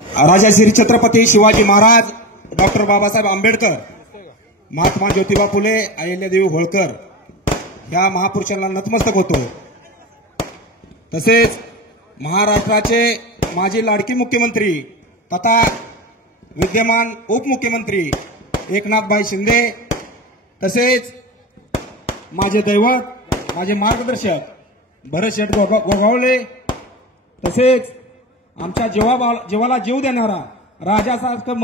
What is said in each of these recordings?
राजा Shri Chhatrapati Shivaji Maharaj, doctor Babasaheb Ambedkar, Mahatma Jyotiba Phule, Ahilyadevi Holkar या महापुरुषांना नतमस्तक होतो। तसेच महाराष्ट्राचे माजी लाडकी मुख्यमंत्री तथा विद्यमान उपमुख्यमंत्री एकनाथभाई शिंदे, तसेच माझे दैवत, माझे मार्गदर्शक भरतशेठ गोगावले, तसेच आमच्या जीवाला जीव देणारा राजासारखं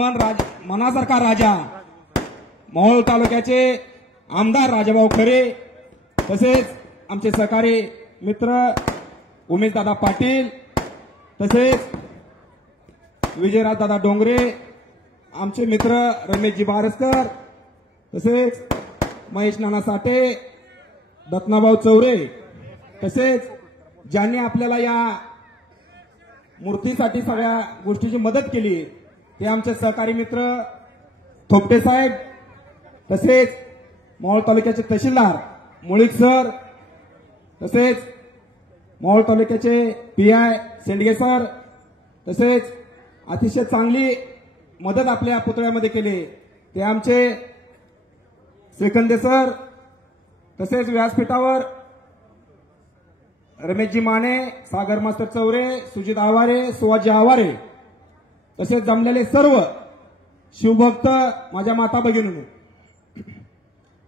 मनासारखा राजा मोहोळ तालुक्याचे आमदार राजाभाऊ खरे, तसेच आमचे सहकारी मित्र उमेशदादा पाटील, तसेच विजयराजदादा डोंगरे, आमचे मित्र रमेशजी बारसकर, तसेच महेश नाना साठे, दत्नाभाऊ चौरे, तसेच ज्यांनी आपल्याला या मूर्तीसाठी सगळ्या गोष्टीची मदत केली ते आमचे सहकारी मित्र थोपटे साहेब, तसेच मोहोळ तालुक्याचे तहसीलदार मुळीक सर, तसेच मोहोळ तालुक्याचे पीआय सेंडगे सर, तसेच अतिशय चांगली मदत आपल्या पुतळ्यामध्ये केली ते आमचे सेकंदे सर, तसेच व्यासपीठावर रमेशजी माने, सागर मास्तर चौरे, सुजित आवारे, सुवाजी आवारे, तसेच जमलेले सर्व शिवभक्त माझ्या माता भगिनींनो,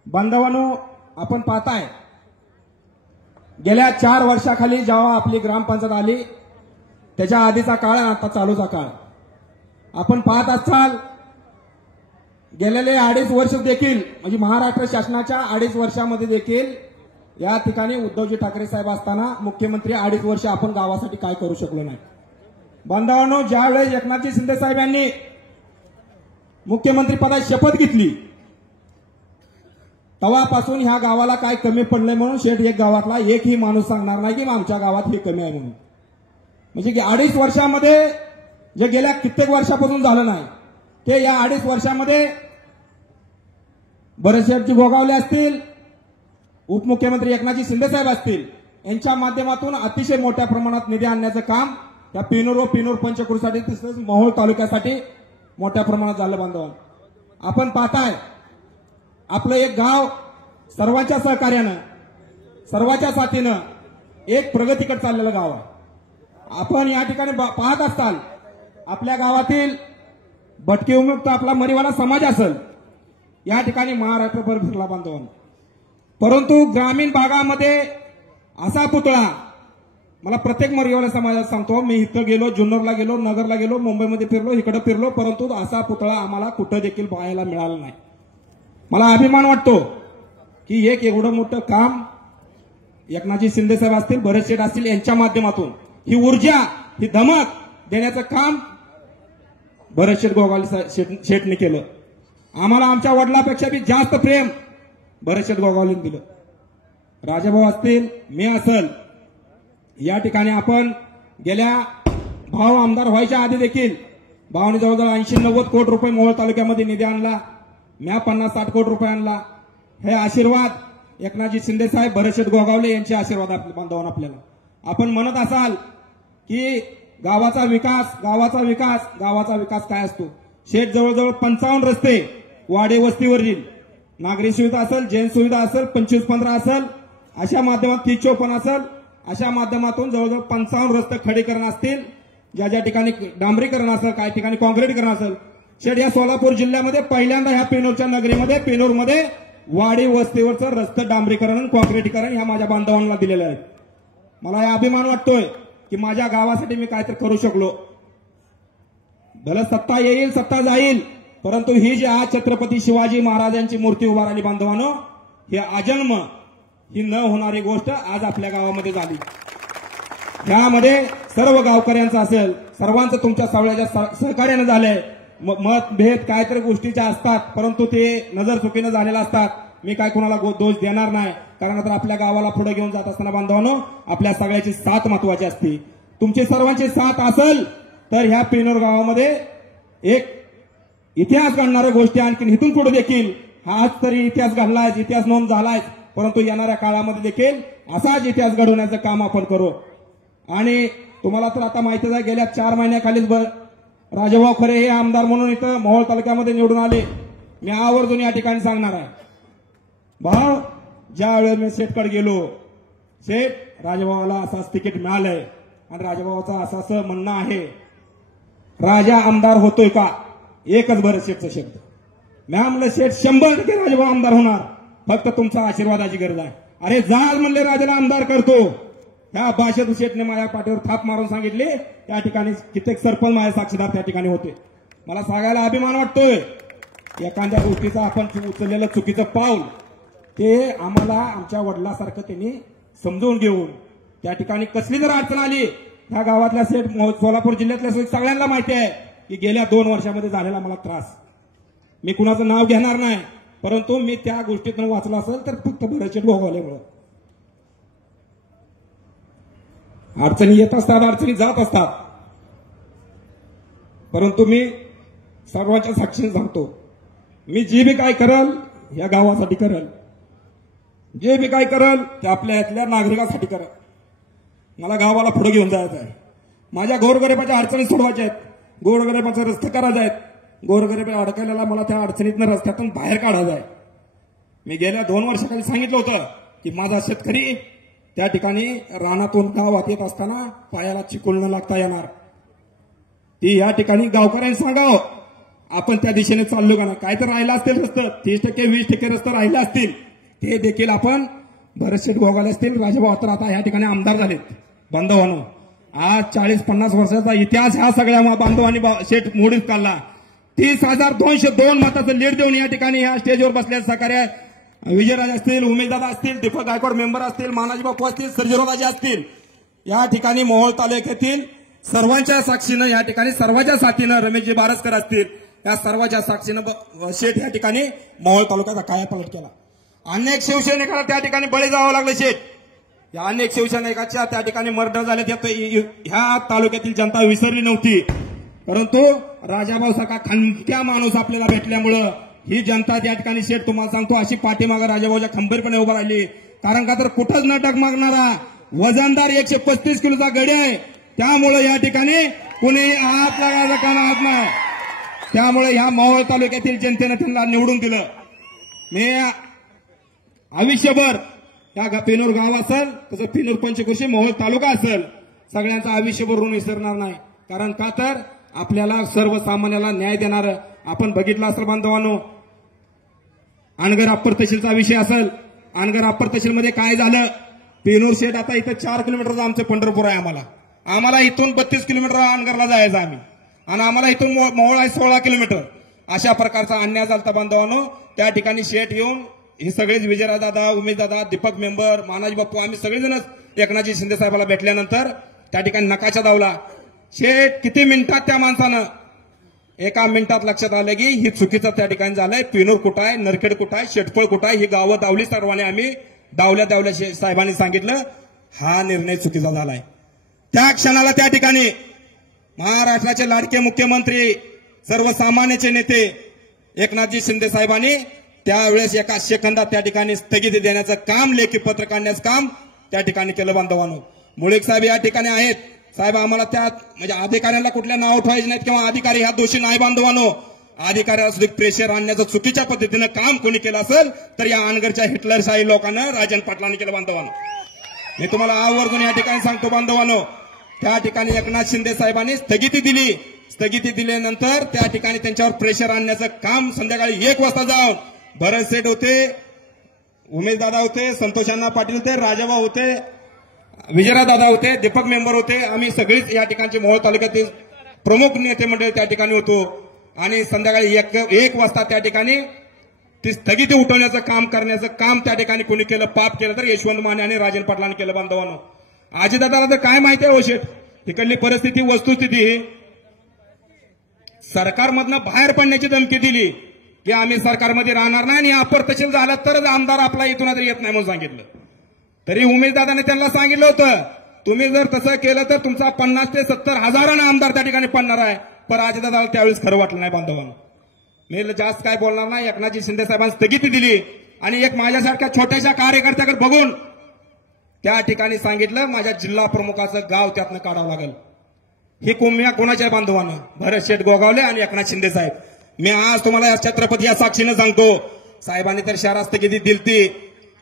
बांधवांनो, आपण पाहताय गेल्या 4 वर्षाखाली जेव्हा आपली ग्रामपंचायत आली त्याच्या आधीचा काळ आणि आता चालूचा काळ आपण पाहत असाल। गेलेले 2.5 वर्ष देखील म्हणजे महाराष्ट्र शासनाच्या 2.5 वर्षामध्ये देखील या ठिकाणी उद्धवजी ठाकरे साहेब असताना मुख्यमंत्री 2.5 वर्ष आपण गावासाठी काय करू शकलो नाही। बांधवांनो, ज्यावेळेस एकनाथजी शिंदे साहेब यांनी मुख्यमंत्री पदाची शपथ घेतली तेव्हापासून ह्या गावाला काय कमी पडलंय म्हणून शेठ एक गावातला एकही माणूस सांगणार नाही की आमच्या गावात हे कमी आहे म्हणून। म्हणजे की 2.5 वर्षामध्ये जे गेल्या कित्येक वर्षापासून झालं नाही ते या 2.5 वर्षामध्ये भरतशेठजी गोगावले असतील, उपमुख्यमंत्री एकनाथजी शिंदे साहेब असतील यांच्या माध्यमातून अतिशय मोठ्या प्रमाणात निधी आणण्याचं काम त्या पिनूर व पिनूर पंचक्रोशीसाठी तसंच मोहोळ तालुक्यासाठी मोठ्या प्रमाणात झालं। बांधवांनो, आपण पाहताय आपलं एक गाव सर्वांच्या सहकार्यानं सर्वांच्या साथीनं एक प्रगतीकडे चाललेलं गाव आहे। आपण या ठिकाणी पाहत असताल आपल्या गावातील भटके विमुक्त आपला मरीवाला समाज असेल या ठिकाणी महाराष्ट्रभर फिरला बांधवांनो, परंतु ग्रामीण भागामध्ये असा पुतळा मला प्रत्येक मरीवाला समाजात सांगतो, मी इथं गेलो, जुन्नरला गेलो, नगरला गेलो, मुंबईमध्ये फिरलो, इकडे फिरलो, परंतु असा पुतळा आम्हाला कुठं देखील पाहायला मिळाला नाही। मला अभिमान वाटतो की एक एवढं मोठं काम एकनाथजी शिंदे साहेब असतील, भरतशेठ असतील यांच्या माध्यमातून ही ऊर्जा, ही धमक देण्याचं काम भरतशेठ गोगावले शेठने केलं। आम्हाला आमच्या वडिलांपेक्षा बी जास्त प्रेम भरतशेठ गोगावलेंनी दिलं। राजाभाऊ असतील, मी असेल, या ठिकाणी आपण गेल्या भाऊ आमदार व्हायच्या आधी देखील भावाने जवळजवळ 80-90 कोटी रुपये मोहोळ तालुक्यामध्ये निधी आणला, म्या 50-60 कोटी रुपये आणला। हे आशीर्वाद एकनाथजी शिंदे साहेब, भरतशेठ गोगावले यांचे आशीर्वाद आपल्या बांधवांना आपल्याला। आपण म्हणत असाल की गावाचा विकास काय असतो, शेठ जवळजवळ 55 रस्ते वाडे वस्तीवरील नागरी सुविधा असेल, जैन सुविधा असेल, 25-15 असेल, अशा माध्यमात 30-54 असेल, अशा माध्यमातून जवळजवळ 55 रस्ते खडीकरण असतील, ज्या ज्या ठिकाणी डांबरीकरण असेल, काही ठिकाणी कॉन्क्रीटीकरण असेल। शेठ या सोलापूर जिल्ह्यामध्ये पहिल्यांदा ह्या पेनूरच्या नगरीमध्ये पेनूरमध्ये वाडी वस्तीवरचं रस्ते डांबरीकरण आणि कॉन्क्रीटीकरण ह्या माझ्या बांधवांना दिलेलं आहे। मला या अभिमान वाटतोय की माझ्या गावासाठी मी काहीतरी करू शकलो। भले सत्ता येईल, सत्ता जाईल, परंतु ही जी आज छत्रपती शिवाजी महाराजांची मूर्ती उभारली बांधवांनो, ही आजन्म ही न होणारी गोष्ट आज आपल्या गावामध्ये झाली। यामध्ये सर्व गावकऱ्यांचं असेल, सर्वांचं तुमच्या सगळ्याच्या सहकार्यानं झालंय। मतभेद काहीतरी गोष्टीच्या असतात, परंतु ते नजर चुकीनं झालेले असतात। मी काय कोणाला दोष देणार नाही, कारण तर आपल्या गावाला पुढे घेऊन जात असताना बांधवांनो आपल्या सगळ्याची साथ महत्वाची असते। तुमची सर्वांची साथ असेल तर ह्या पेनूर गावामध्ये एक इतिहास घडणाऱ्या गोष्टी आणखी इथून पुढे देखील आज तरी इतिहास घडलाय, इतिहास नोंद झालाय, परंतु येणाऱ्या काळामध्ये देखील असाच इतिहास घडवण्याचं काम आपण करू। आणि तुम्हाला तर आता माहितीच आहे, गेल्या 4 महिन्याखालीच राजाभाऊ खरे हे आमदार म्हणून इथं मोहोळ तालुक्यामध्ये निवडून आले. मी आवर्जून या ठिकाणी सांगणार आहे, भाऊ ज्या वेळेस मी शेठकडे गेलो, शेठ राजाभाऊला असंच तिकीट मिळालंय आणि राजाभाऊचं असं म्हणणं आहे, राजा आमदार होतोय का? एकच बरं शेठचा शब्द. मी म्हणलं शेठ 100% राजाभाऊ आमदार होणार, फक्त तुमचा आशीर्वादाची गरज आहे. अरे जाल म्हणले राजाला आमदार करतो. ह्या भाषेत शेठने माझ्या पाठीवर थाप मारून सांगितले. त्या ठिकाणी कित्येक सरपंच माझे साक्षीदार त्या ठिकाणी होते. मला सांगायला अभिमान वाटतोय, एखाद्या गोष्टीचं आपण उचललेलं चुकीचं पाऊल ते आम्हाला आमच्या वडिलांसारखं त्यांनी समजून घेऊन त्या ठिकाणी कसली जर अडचण आली, ह्या गावातल्या सेठ सोलापूर जिल्ह्यातल्या सगळ्यांना माहिती आहे की गेल्या 2 वर्षामध्ये झालेला मला त्रास. मी कुणाचं नाव घेणार नाही, परंतु मी त्या गोष्टीतून वाचलं असेल तर फक्त बरेचसे भोगवल्यामुळं. अडचणी येत असतात, अडचणी जात असतात, परंतु मी सर्वांच्या साक्षीने सांगतो, मी जे बी काय करल या गावासाठी करल, जे बी काय करल ते आपल्या इथल्या नागरिकांसाठी करल. मला गावाला पुढे घेऊन जायचं आहे. माझ्या गोरगरिबाच्या अडचणी सोडवायच्या आहेत, गोरगरिबाचे रस्ते करायचे आहेत, गोरगरीब अडकलेला मला त्या अडचणीतनं रस्त्यातून बाहेर काढायचं आहे. मी गेल्या 2 वर्षाखाली सांगितलं होतं की माझा शेतकरी त्या ठिकाणी रानातून गावात येत असताना पायाला चिकोल न लागता येणार. ती या ठिकाणी गावकऱ्यांनी सांगावं आपण त्या दिशेने चाललो का ना. काय तर राहिलं असतील रस्ते, 30% 20% रस्ते राहिले असतील, ते देखील आपण बरेचसे भोगाले असतील. राजाभाऊ तर आता या ठिकाणी आमदार झालेत. बांधवांनो, आज 40-50 वर्षाचा इतिहास ह्या सगळ्या बांधवांनी शेठ मोडीत काढला. 30,202 मताचं लीड देऊन या ठिकाणी ह्या स्टेजवर बसल्या सहकार्य विजयराज असतील, उमेशदादा असतील, दीपक गायकवाड मेंबर असतील, मानाजी बापू असतील, सर्जीरावराजे असतील, या ठिकाणी मोहोळ तालुक्यातील सर्वांच्या साक्षीनं या ठिकाणी सर्वांच्या साथीनं रमेशजी बारसकर असतील, या सर्वांच्या साक्षीनं शेठ या ठिकाणी मोहोळ तालुक्याचा कायापालट केला. अनेक शिवसैनिकांना त्या ठिकाणी बळी जावं लागलं. शेठ या अनेक शिवसैनिकांच्या त्या ठिकाणी मर्डर झाले. ह्या तालुक्यातील जनता विसरली नव्हती, परंतु राजाभाऊ सारखा खंडक्या माणूस आपल्याला भेटल्यामुळं ही जनता त्या ठिकाणी शेठ तुम्हाला सांगतो अशी पाठीमागं राजाभाऊच्या खंबीरपणे उभा राहिली. कारण का तर कुठंच न डगमगणारा वजनदार 135 किलोचा गडी आहे, त्यामुळे या ठिकाणी कुणीही हात लागायचा काम हात नाही. त्यामुळे ह्या मोहोळ तालुक्यातील जनतेने त्यांना निवडून दिलं. मी आयुष्यभर त्या पेनूर गाव असेल तसं पेनूर पंचकृषी मोहोळ तालुका असेल, सगळ्यांचं आयुष्यभर ऋण विसरणार नाही. कारण का तर आपल्याला सर्वसामान्याला न्याय देणार. आपण बघितलं असेल बांधवांनो, अनगर अप्पर तहसीलचा विषय असेल, अनगर अप्पर तहसीलमध्ये काय झालं, पेनूर शेठ आता इथं 4 किलोमीटरचं आमचं पंढरपूर आहे. आम्हाला इथून 32 किलोमीटर अनगरला जायचं आम्ही, आणि आम्हाला इथून मोहोळ आहे 16 किलोमीटर. अशा प्रकारचा अन्याय झाला बांधवांनो. त्या ठिकाणी शेठ येऊन हे सगळेच विजयराजदादा, उमेशदादा, दीपक मेंबर, मानाजी बापू, आम्ही सगळेजणच एकनाथजी शिंदे साहेबाला भेटल्यानंतर त्या ठिकाणी नकाशा दावला. शेठ किती मिनिटात त्या माणसानं 1 मिनिटात लक्षात आलं की ही चुकीचं त्या ठिकाणी झालंय. पेनूर कुठं आहे, नरखेड कुठं आहे, शेटफळ कुठं आहे, ही गावं दावली. सर्वांनी आम्ही दावल्या साहेबांनी सांगितलं हा निर्णय चुकीचा झालाय. त्या क्षणाला त्या ठिकाणी महाराष्ट्राचे लाडके मुख्यमंत्री, सर्वसामान्याचे नेते एकनाथजी शिंदे साहेबांनी त्यावेळेस 1 सेकंदात त्या ठिकाणी स्थगिती देण्याचं काम, लेखी पत्र काढण्याचं काम त्या ठिकाणी केलं. बांधवांनो, मुळीक साहेब या ठिकाणी आहेत. साहेब आम्हाला त्यात म्हणजे अधिकाऱ्यांना कुठल्या नाव ठेवायचे नाहीत किंवा अधिकारी ह्या दोषी नाही. बांधवांनो, अधिकाऱ्याला सुद्धा प्रेशर आणण्याचं चुकीच्या पद्धतीनं काम कोणी केलं असेल तर या अनगरच्या हिटलरशाही लोकांना राजन पाटलांनी केलं. बांधवांनो, मी तुम्हाला आवर्जून या ठिकाणी सांगतो बांधवांनो, त्या ठिकाणी एकनाथ शिंदे साहेबांनी स्थगिती दिली. स्थगिती दिल्यानंतर त्या ठिकाणी त्यांच्यावर प्रेशर आणण्याचं काम संध्याकाळी 1 वाजता जाऊन भरत सेठ होते, उमेशदादा होते, संतोषांना पाटील होते, राजाभाऊ होते, विजयराजदादा होते, दीपक मेंबर होते, आम्ही सगळीच या ठिकाणचे मोहोळ तालुक्यातील प्रमुख नेते मंडळी त्या ठिकाणी होतो. आणि संध्याकाळी 1 वाजता त्या ठिकाणी ती स्थगिती उठवण्याचं काम करण्याचं काम त्या ठिकाणी कोणी केलं, पाप केलं तर यशवंत माने आणि राजन पाटलांनी केलं. बांधवांनो, अजितदादाला तर काय माहिती आहे हो शेठ, तिकडली परिस्थिती, वस्तुस्थिती. सरकारमधनं बाहेर पडण्याची धमकी दिली की आम्ही सरकारमध्ये राहणार नाही आणि अप्पर तहसील झालं तरच आमदार आपला इथून येत नाही म्हणून सांगितलं. तरी उमेशदादाने त्यांना सांगितलं होतं तुम्ही जर तसं केलं तर तुमचा 50 ते 70 हजारांना आमदार त्या ठिकाणी पडणार आहे. पण अजितदादाला त्यावेळेस खरं वाटलं नाही. बांधवांनो, मी जास्त काय बोलणार नाही. एकनाथजी शिंदे साहेबांनी स्थगिती दिली आणि एक माझ्यासारख्या छोट्याशा कार्यकर्त्याकडे बघून त्या ठिकाणी सांगितलं माझ्या जिल्हा प्रमुखाचं गाव त्यातनं काढावं लागेल. ही कुम्या कोणाच्या बांधवानं? भरत शेठ गोगावले आणि एकनाथ शिंदे साहेब. मी आज तुम्हाला छत्रपती या साक्षीनं सांगतो, साहेबांनी तर शहरास्थगिती दिलती,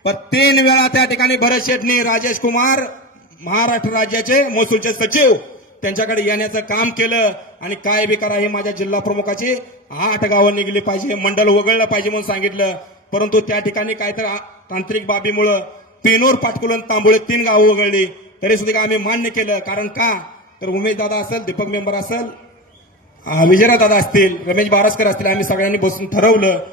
पण 3 वेळा त्या ठिकाणी भरत शेठनी राजेश कुमार महाराष्ट्र राज्याचे महसूलचे सचिव त्यांच्याकडे येण्याचं काम केलं आणि काय बी करा, हे माझ्या जिल्हा प्रमुखाची 8 गावं निघली पाहिजे, मंडळ वगळलं पाहिजे म्हणून सांगितलं. परंतु त्या ठिकाणी काहीतरी तांत्रिक बाबीमुळे पेनोर, पाटकुलन, तांबोळे 3 गावं वगळली. तरी सुद्धा आम्ही मान्य केलं. कारण का तर उमेश दादा असेल, दीपक मेंबर असेल, विजयराव दादा असतील, रमेश बारसकर असतील, आम्ही सगळ्यांनी बसून ठरवलं